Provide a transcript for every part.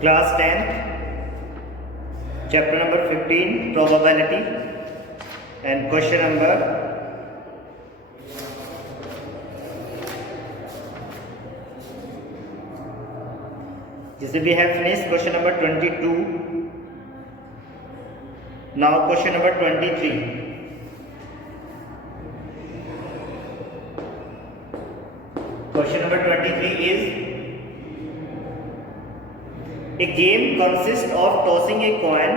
Class 10th, chapter number 15, probability, and question number जैसे we have finished question number 22. Now question number 23. Question number 23 is: a game consists of tossing a coin,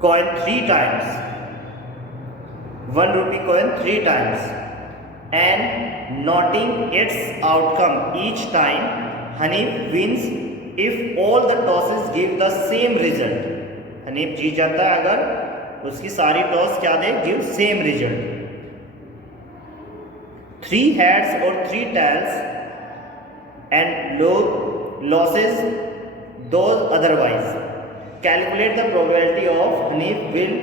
coin 3 times, 1 rupee coin 3 times, and noting its outcome each time. Hanif wins if all the tosses give the same result. Hanif जीत जाता है अगर उसकी सारी toss क्या दे, give same result. 3 heads or 3 tails and losses those otherwise. Calculate the probability of Hanif will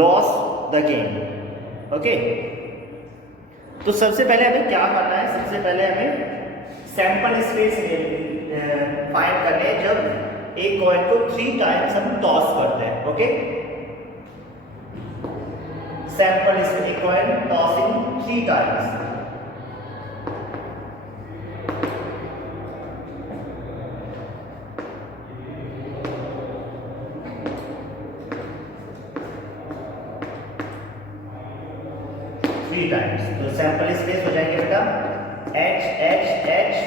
lose the game. Okay? तो सबसे पहले हमें क्या करना है? सबसे पहले हमें सैंपल स्पेस फाइंड करने हैं जब एक कॉइन को 3 टाइम्स हम टॉस करते हैं. Okay, sample space coin tossing 3 times. तो सैंपल स्पेस हो जाएंगे बेटा H H H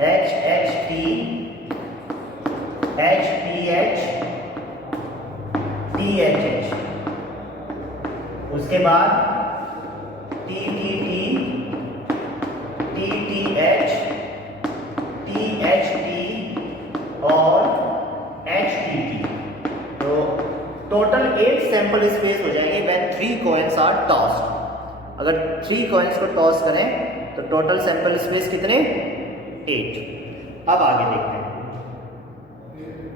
H H T H P H T H H. उसके बाद T T T T T H T H T और H T T. तो total 8 sample space हो जाएंगे व्हेन 3 कॉइन्स आर टॉस्ड. अगर 3 coins को toss करें तो टोटल सैंपल स्पेस कितने? 8. अब आगे देखते हैं.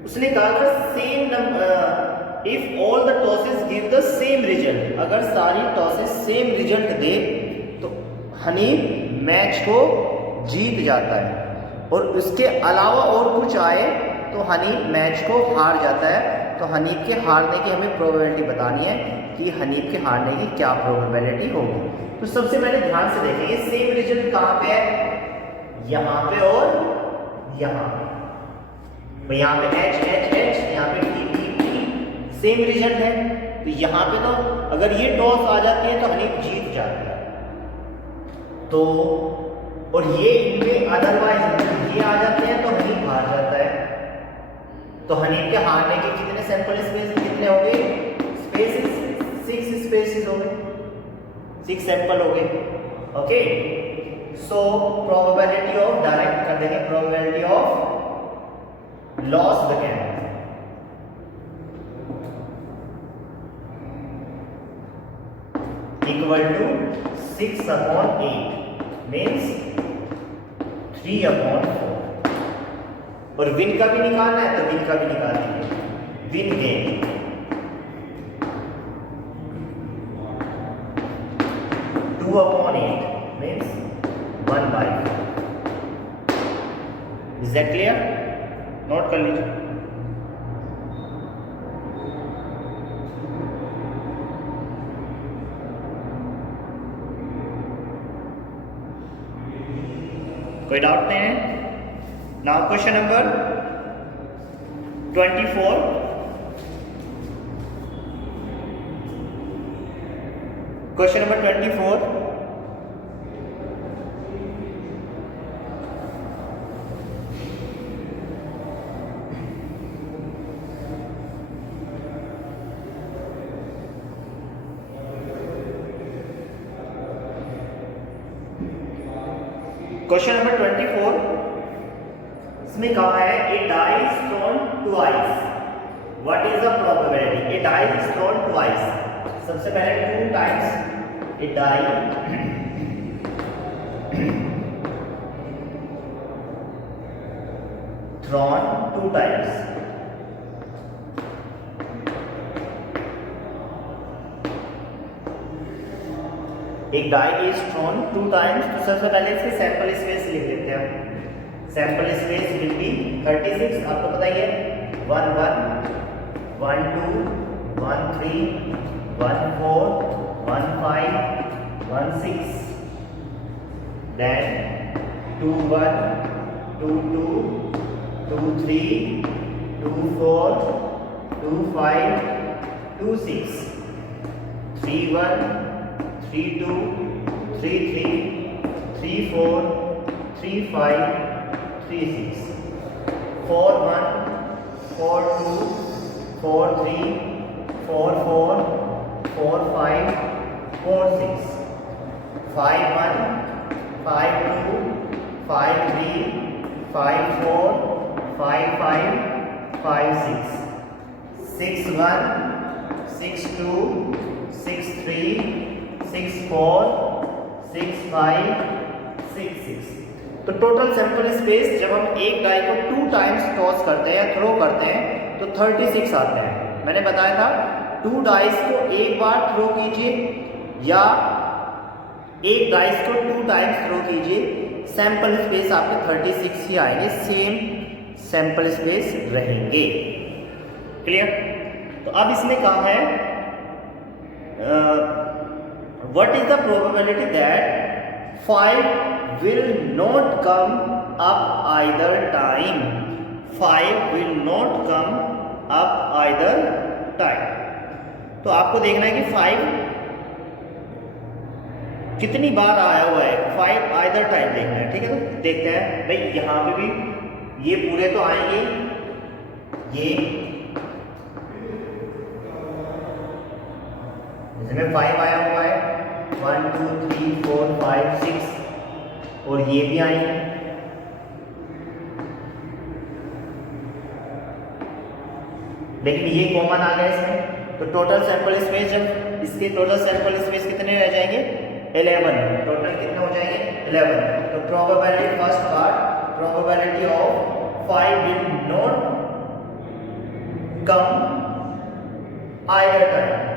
उसने कहा था same number if all the tosses give the same result. अगर सारी टॉसेस सेम रिजल्ट दे तो हनीफ मैच को जीत जाता है, और उसके अलावा और कुछ आए तो हनीफ मैच को हार जाता है. तो हनीफ के हारने की हमें प्रोबेबिलिटी बतानी है कि हनीफ के हारने की क्या प्रोबेबिलिटी होगी. तो सबसे पहले ध्यान से देखेंगे सेम रिजल्ट कहाँ पे है, यहाँ पे और यहाँ पे. तो यहाँ पे H H H, यहाँ पे T T T, same result है. तो यहाँ पे तो अगर ये टॉस आ जाती है तो हनीफ जीत जाता है. तो और ये इनमें अदरवाइज ये आ जाते हैं तो हनीफ हार जाता है. तो हनीफ के हारने के कितने सैंपल स्पेस कितने हो गए? स्पेसेस 6 स्पेसेस हो गए, 6 सैंपल हो गए. Okay, so probability of direct कर देंगे probability of loss the game equal to 6/8 means 3/4. और विन का भी निकालना है तो विन का भी निकाल दीजिए. Win game 2/8 means 1/4. Is that clear? Note कर लीजिए. कोई डाउट नहीं है? Now question number 24. Question number 24. Question number 24. इसमें कहा है a die is thrown twice. What is the probability? A die is thrown twice. सबसे पहले 2 times a die thrown 2 times. एक डाई इज थ्रोन 2 टाइम्स. तो सबसे पहले इसके सैंपल स्पेस लिख लेते हैं. सैंपल स्पेस विल बी 36, आपको पता ही है। 1 1 1 2 1 3 1 4 1 5 1 6, then 2 1 2 2 2 3 2 4 2 5 2 6 3 1 3 2 3 3 3 4 3 5 3 6 4 1 4 2 4 3 4 4 4 5 4 6 5 1 5 2 5 3 5 4 5 5 5 6 6 1 6 2 6 3 6 4 6 5 6 6। तो टोटल सैंपल स्पेस जब हम एक डाई को 2 टाइम्स टॉस करते हैं या थ्रो करते हैं तो 36 आते हैं। मैंने बताया था 2 डाइस को एक बार थ्रो कीजिए या एक डाइस को 2 टाइम्स थ्रो कीजिए, सैंपल स्पेस आपके 36 ही आएंगे, सेम सैंपल स्पेस रहेंगे। क्लियर? तो अब इसने कहा है what is the probability that 5 will not come up either time, 5 will not come up either time। तो आपको देखना है कि 5 कितनी बार आया हुआ है, 5 either time देखना है। ठीक है, तो देखते हैं भाई, यहां पे भी ये पूरे तो आएंगे, ये इसमें 5 आया हुआ है, 1 2 3 4 5 6, और ये भी आएंगे। लेकिन ये कॉमन आ गया इसमें, तो टोटल सैंपल स्पेस, जब इसके टोटल सैंपल स्पेस कितने रह जाएंगे 11, टोटल कितने हो जाएंगे 11। तो probability, first part, probability of 5 will not come either time.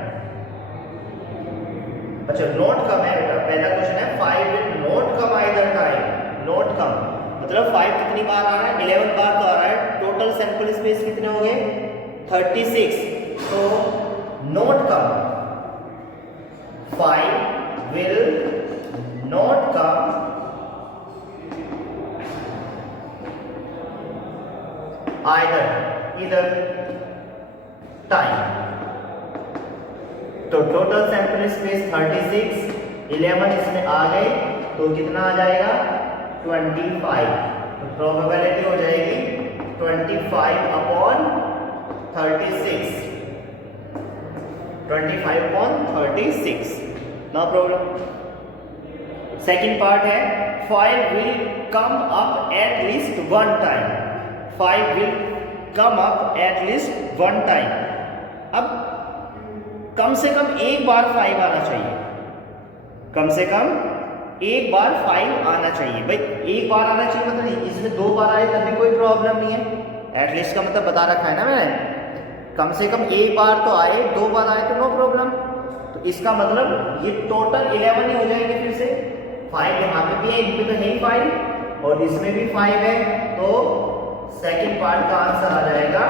अच्छा, नोट कम है बेटा, पहला क्वेश्चन है 5 will not come either time, not come मतलब 5 कितनी बार आ रहा है, 11 बार तो आ रहा है। टोटल सैंपल स्पेस कितने हो गए 36, तो note come, 5 will not come either, इधर टाइम। तो टोटल सैंपल स्पेस 36, 11 इसमें आ गए तो कितना आ जाएगा 25। तो प्रोबेबिलिटी हो जाएगी 25 upon 36, 25 upon 36, no problem. Second part है 5 will come up at least 1 time, 5 will come up at least 1 time. अब कम से कम एक बार 5 आना चाहिए, कम से कम एक बार 5 आना चाहिए। भाई एक बार आना चाहिए मतलब इसमें 2 बार आए तब भी कोई प्रॉब्लम नहीं है, एटलीस्ट का मतलब बता रखा है ना मैंने, कम से कम एक बार तो आए, 2 बार आए तो नो प्रॉब्लम। तो इसका मतलब ये टोटल 11 ही हो जाएंगे। फिर से 5 यहाँ पे भी है, इनमें तो है ही 5 और इसमें भी 5 है, तो सेकेंड पार्ट का आंसर आ जाएगा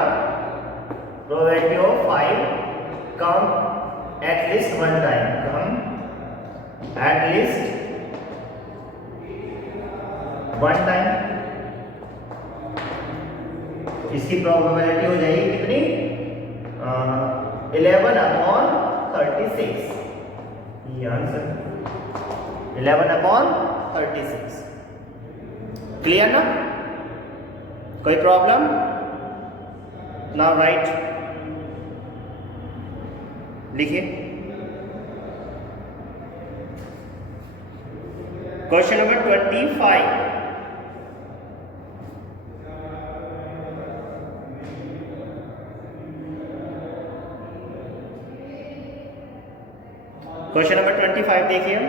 probability of 5 come at least 1 time, come at least 1 time। इसकी प्रोबेबिलिटी हो जाएगी कितनी 11 अपॉन 36, ये आंसर 11 अपॉन 36। क्लियर ना, कोई प्रॉब्लम? नाउ राइट, लिखिए क्वेश्चन नंबर 25। क्वेश्चन नंबर 25 देखिए।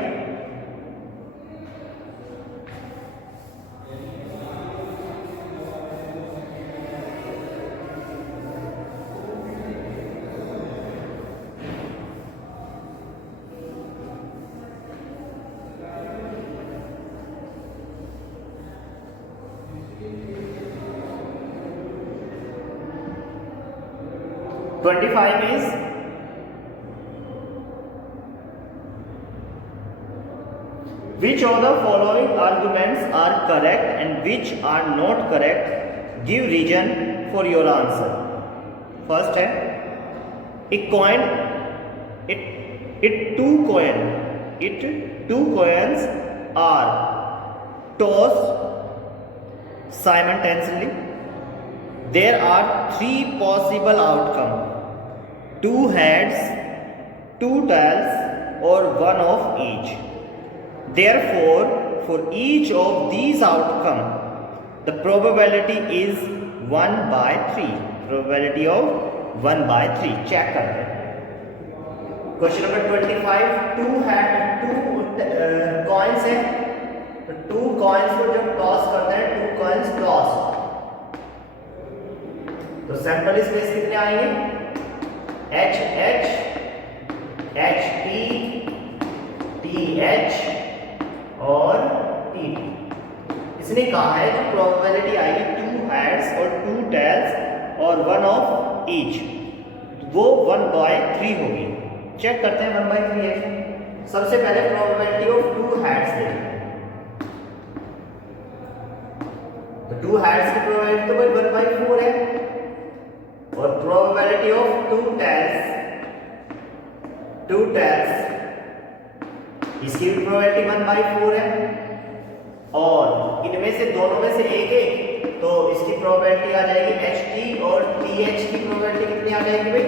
25 is which of the following arguments are correct and which are not correct? Give reason for your answer. First है a coin, two coins are tossed simultaneously. There are three possible outcomes: two heads, two tails, or one of each. Therefore, for each of these outcomes, the probability is 1/3. Probability of 1/3. Check करते हैं. Question number 25. Two coins है. तो two coins को जब toss करते हैं, two coins toss, तो sample space कितने आएंगे? H H H T T H और T T. इसने कहा है कि प्रोबेबिलिटी आएगी टू हेड्स और टू टेल्स और वन ऑफ ईच, वो 1/3 होगी. चेक करते हैं 1/3 है. सबसे पहले प्रोबेबिलिटी ऑफ टू हेड्स देखें. तो टू हेड्स की प्रोबेबिलिटी तो भाई 1/4 है, और प्रोबेबिलिटी ऑफ टू टेल्स इसकी भी प्रोबेबिलिटी 1/4 है, और इनमें से दोनों में से एक तो इसकी प्रोबेबिलिटी आ जाएगी HT और TH की प्रोबेबिलिटी कितनी आ जाएगी भाई?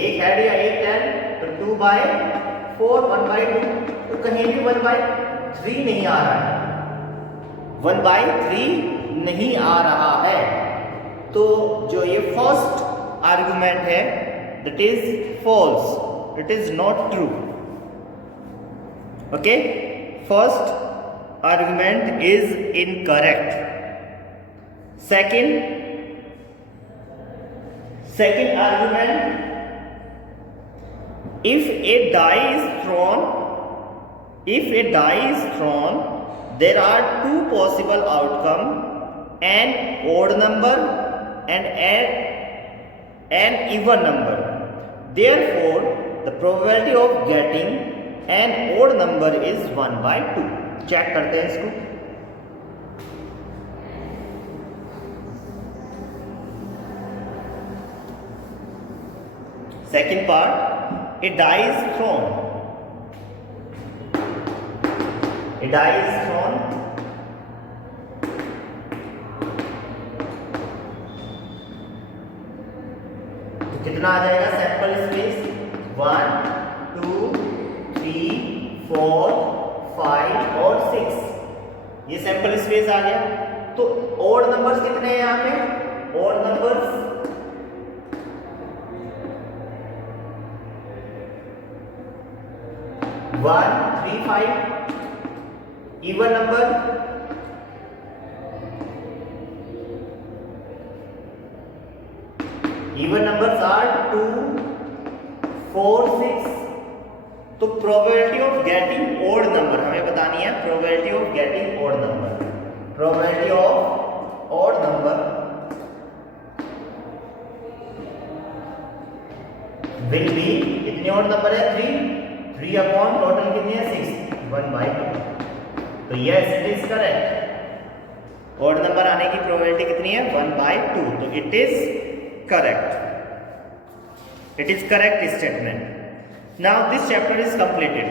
एक हेड या एक टेल, तो 2/4 1/2, तो कहीं भी 1/3 नहीं आ रहा है. 1/3 नहीं आ रहा है. तो जो ये फर्स्ट आर्गुमेंट है that is false, it is not true. Okay, first argument is incorrect. Second argument, if a die is thrown, there are two possible outcomes: an odd number and an even number. Therefore, the probability of getting an odd number is 1/2. Check करते हैं इसको. Second part, a die is thrown. तो कितना आ जाएगा sample space? 1 2 3 4 5 और 6. ये sample space आ गया. तो ऑड नंबर्स कितने हैं यहाँ पे? Odd numbers 1 3 5. Even numbers are 2 4 6. तो probability of getting odd number हमें बतानी है. Probability of getting odd number, probability of odd number will be, कितने ओड नंबर है? 3 अपॉन टोटल कितनी है? 6, 1/2. तो yes, it is correct. Odd number आने की प्रोबेबिलिटी कितनी है? 1/2. तो it is correct. Statement. Now this chapter is completed.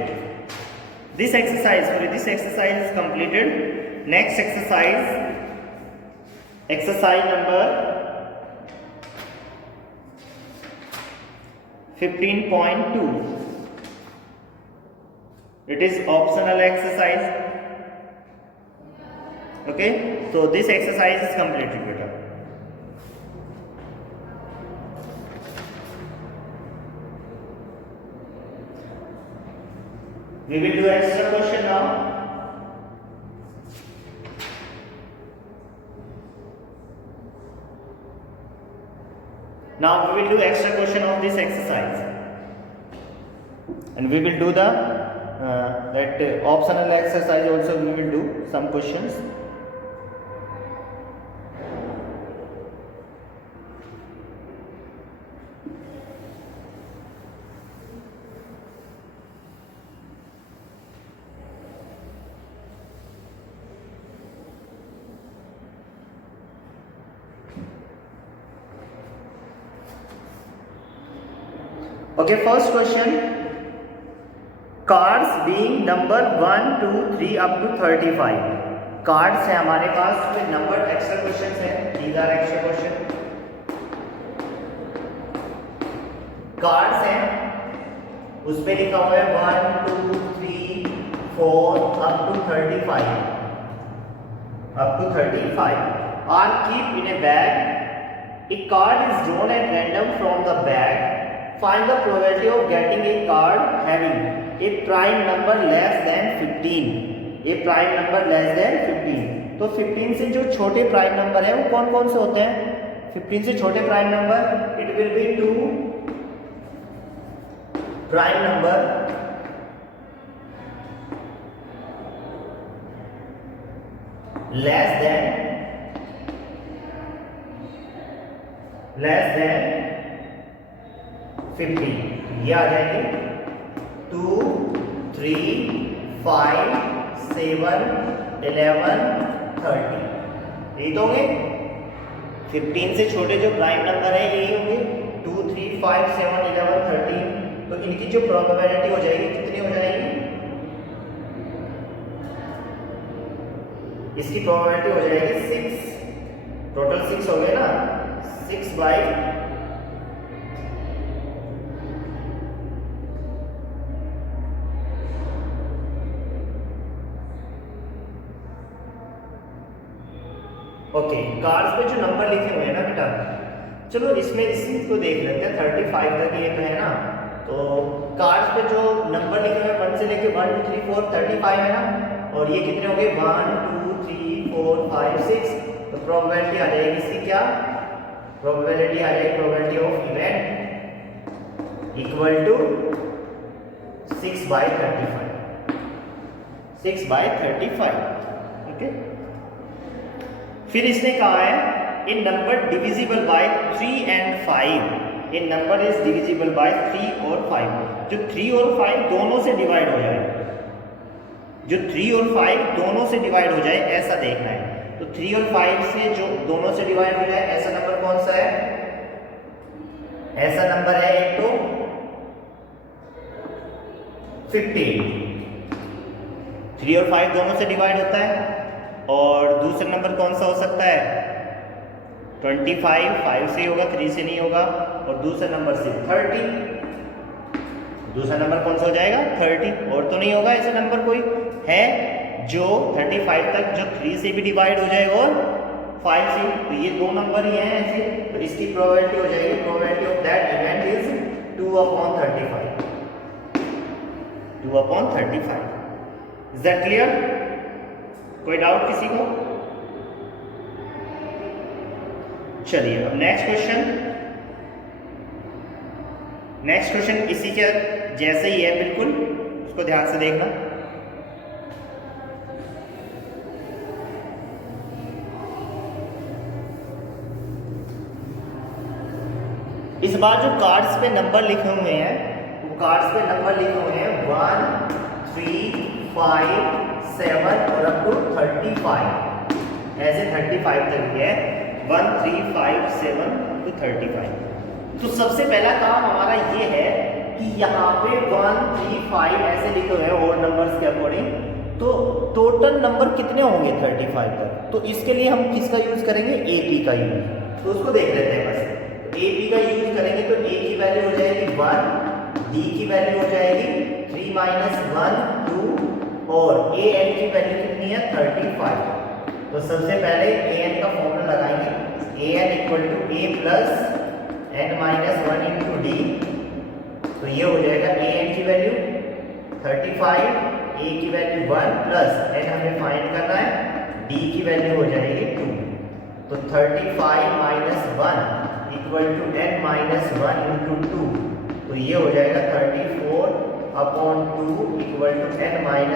This exercise is completed. Next exercise number 15.2. It is optional exercise. Okay, so this exercise is completed, beta. We will do extra question now. Now we will do extra question of this exercise, and we will do the optional exercise also. We will do some questions. Okay, first question, cards being number 1 2 3 up to 35। Cards है हमारे पास, उसमें number extra question है, these are extra question. Cards हैं, उस पे लिखा हुआ है 1 2 3 4 up to 35, up to 35 are keep in a bag. A card is drawn at random from the bag. Find the probability of getting a card having a prime number less than 15. A prime number less than 15. तो 15 से जो छोटे prime number है वो कौन कौन से होते हैं? 15 से छोटे prime number, it will be 2 prime number less than 15, ये आ जाएंगे 2 3 5 7 11 30, यही तो होंगे। 15 से छोटे जो प्राइम नंबर है यही होंगे 2 3 5 7 11 13। तो इनकी जो प्रोबेबिलिटी हो जाएगी कितनी हो जाएगी? इसकी प्रोबेबिलिटी हो जाएगी 6, टोटल 6 हो गए ना, 6 बाई ओके। कार्ड्स पे जो नंबर लिखे हुए हैं ना बेटा, चलो इसमें इसी को देख लेते हैं। 35 तक ये तो है ना, तो कार्ड्स पे जो नंबर लिखे हुए हैं 1 से लेके 1 2 3 4 35 है ना, और ये कितने हो गए 1 2 3 4 5 6। तो प्रोबेबिलिटी आ जाएगी इसकी क्या? प्रोबेबिलिटी आ जाएगी, probability of event equal to 6/35, 6/35। Okay, फिर इसने कहा है in number divisible by 3 and 5। In number is divisible by 3 और 5। जो 3 और 5 दोनों से डिवाइड हो जाए, जो 3 और 5 दोनों से डिवाइड हो जाए ऐसा देखना है। तो 3 और 5 से जो दोनों से डिवाइड हो जाए ऐसा नंबर कौन सा है? ऐसा नंबर है एक तो 15। 3 और 5 दोनों से डिवाइड होता है। और दूसरा नंबर कौन सा हो सकता है? 25, 5 से होगा, 3 से नहीं होगा। और दूसरा नंबर से 30, दूसरा नंबर कौन सा हो जाएगा? 30। और तो नहीं होगा ऐसा नंबर कोई है जो 35 तक जो 3 से भी डिवाइड हो जाए और 5 से। तो ये दो नंबर ही हैं ऐसे। तो इसकी प्रोबेबिलिटी हो जाएगी, probability of that event is 2/35, 2/35। Is that clear? कोई डाउट किसी को? चलिए अब नेक्स्ट क्वेश्चन। नेक्स्ट क्वेश्चन इसी के जैसे ही है बिल्कुल, उसको ध्यान से देखना। इस बार जो कार्ड्स पे नंबर लिखे हुए हैं, वो कार्ड्स पे नंबर लिखे हुए हैं 1 3 5 7 और अप टू 35। ऐसे 35 तक है 1 3 5 7 to 35। तो सबसे पहला काम हमारा ये है कि यहाँ पे 1 3 5 ऐसे लिखे हुए हैं और नंबर्स के अकॉर्डिंग। तो टोटल नंबर कितने होंगे 35 तक? तो इसके लिए हम किसका यूज करेंगे? AP का यूज। तो उसको देख लेते हैं बस। AP का यूज करेंगे तो A की वैल्यू हो जाएगी 1, D की वैल्यू हो जाएगी 3 - 1 2, और AN की वैल्यू कितनी है? 35। तो सबसे पहले AN का फॉर्मूला लगाएंगे। AN equal to A plus n - 1 into D। तो ये हो जाएगा AN की वैल्यू 35, A की वैल्यू 1 प्लस n हमें फाइंड करना है, D की वैल्यू हो जाएगी 2। तो 35 - 1 इक्वल टू n - 1 इंटू 2। तो ये हो जाएगा 34/2 इक्वल टू n - 1।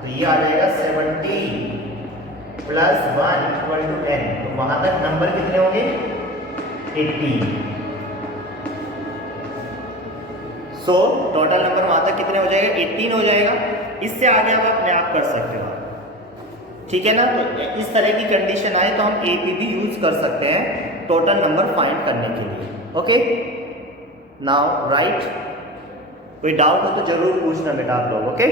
तो ये आ जाएगा 70 प्लस 1 इक्वल टू n। तो वहां तक नंबर कितने होंगे? 18। सो टोटल नंबर वहां तक कितने हो जाएगा? 18 हो जाएगा। इससे आगे आप अपने आप कर सकते हो, ठीक है ना। तो इस तरह की कंडीशन आए तो हम AP भी यूज कर सकते हैं टोटल नंबर फाइंड करने के लिए। Okay, now right. कोई डाउट हो तो जरूर पूछना बेटा आप लोग, ओके।